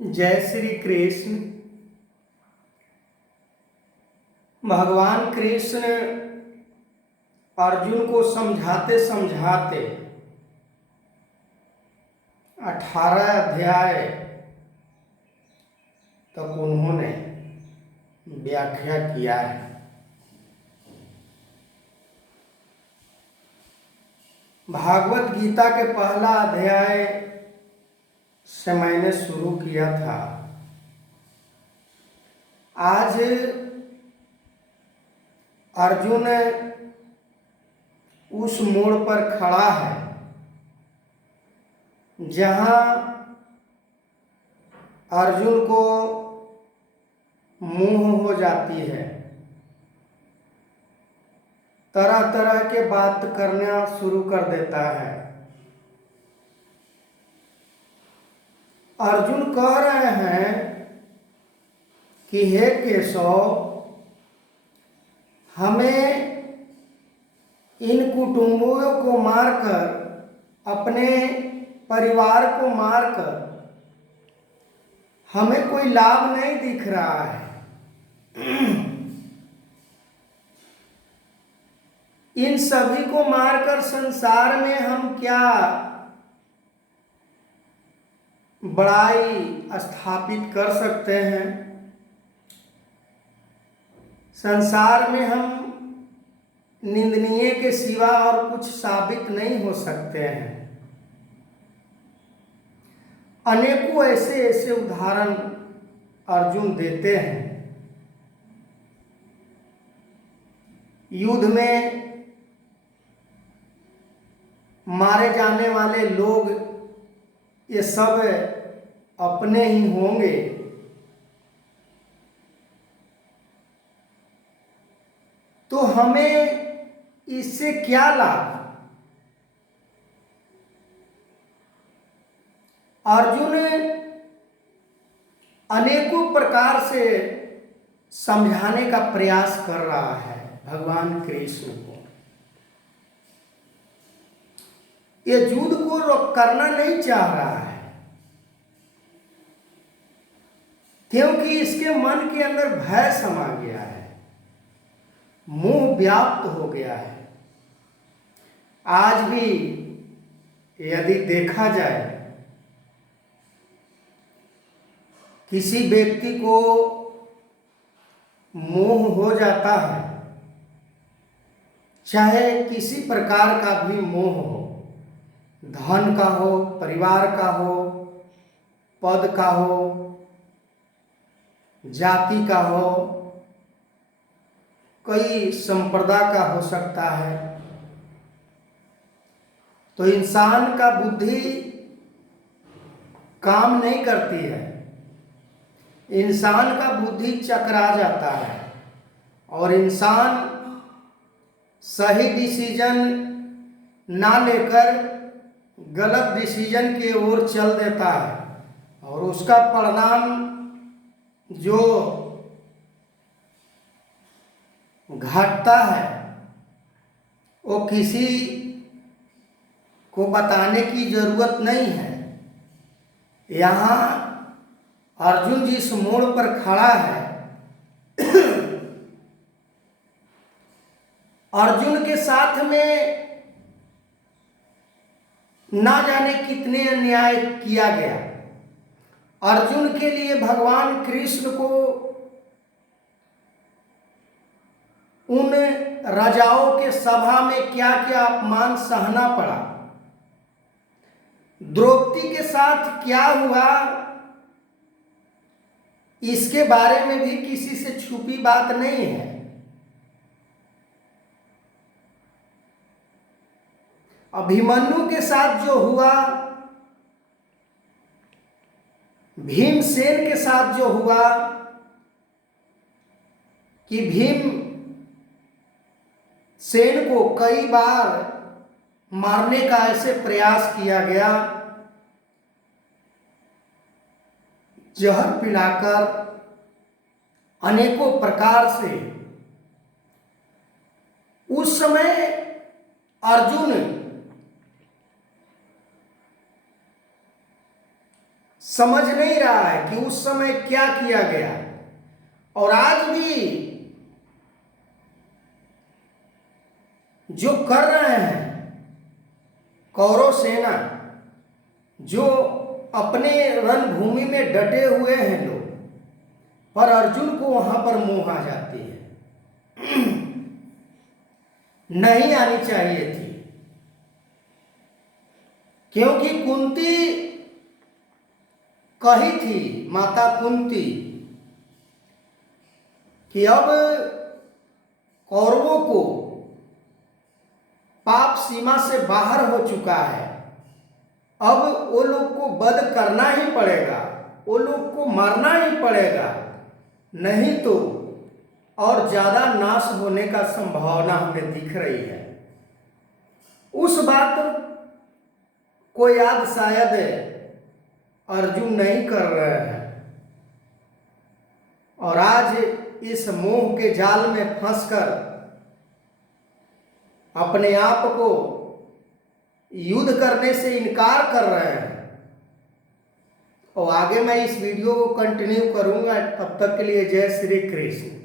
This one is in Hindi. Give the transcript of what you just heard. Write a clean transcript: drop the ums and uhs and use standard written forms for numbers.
जय श्री कृष्ण। भगवान कृष्ण अर्जुन को समझाते समझाते 18 अध्याय तक उन्होंने व्याख्या किया है। भागवत गीता के पहला अध्याय से मैंने शुरू किया था। आज अर्जुन उस मोड़ पर खड़ा है जहां अर्जुन को मोह हो जाती है, तरह तरह के बात करना शुरू कर देता है। अर्जुन कह रहे हैं कि हे केशव, हमें इन कुटुंबों को मारकर, अपने परिवार को मारकर हमें कोई लाभ नहीं दिख रहा है। इन सभी को मारकर संसार में हम क्या बड़ाई स्थापित कर सकते हैं? संसार में हम निंदनीय के सिवा और कुछ साबित नहीं हो सकते हैं। अनेकों ऐसे ऐसे उदाहरण अर्जुन देते हैं। युद्ध में मारे जाने वाले लोग ये सब अपने ही होंगे। तो हमें इससे क्या लाभ? अर्जुन अनेकों प्रकार से समझाने का प्रयास कर रहा है भगवान कृष्ण को। ये युद्ध को करना नहीं चाह रहा है, क्योंकि इसके मन के अंदर भय समा गया है, मोह व्याप्त हो गया है। आज भी यदि देखा जाए, किसी व्यक्ति को मोह हो जाता है, चाहे किसी प्रकार का भी मोह हो, धन का हो, परिवार का हो, पद का हो, जाति का हो, कई संप्रदाय का हो सकता है, तो इंसान का बुद्धि काम नहीं करती है। इंसान का बुद्धि चकरा जाता है और इंसान सही डिसीजन ना लेकर गलत डिसीजन की ओर चल देता है और उसका परिणाम जो घटता है वो किसी को बताने की जरूरत नहीं है। यहाँ अर्जुन जिस मोड़ पर खड़ा है, अर्जुन के साथ में ना जाने कितने अन्याय किया गया। अर्जुन के लिए भगवान कृष्ण को उन राजाओं के सभा में क्या क्या अपमान सहना पड़ा। द्रौपदी के साथ क्या हुआ, इसके बारे में भी किसी से छुपी बात नहीं है। अभिमन्यु के साथ जो हुआ, भीमसेन के साथ जो हुआ कि भीम सेन को कई बार मारने का ऐसे प्रयास किया गया, जहर पिलाकर अनेकों प्रकार से। उस समय अर्जुन समझ नहीं रहा है कि उस समय क्या किया गया। और आज भी जो कर रहे हैं कौरव सेना, जो अपने रणभूमि में डटे हुए हैं लोग, पर अर्जुन को वहां पर मोह आ जाती है। नहीं आनी चाहिए थी, क्योंकि कुंती कही थी, माता कुंती, कि अब कौरवों को पाप सीमा से बाहर हो चुका है, अब वो लोग को वध करना ही पड़ेगा, वो लोग को मारना ही पड़ेगा, नहीं तो और ज्यादा नाश होने का संभावना हमें दिख रही है। उस बात को याद शायद अर्जुन नहीं कर रहे हैं, और आज इस मोह के जाल में फंसकर अपने आप को युद्ध करने से इनकार कर रहे हैं। और आगे मैं इस वीडियो को कंटिन्यू करूंगा। तब तक के लिए जय श्री कृष्ण।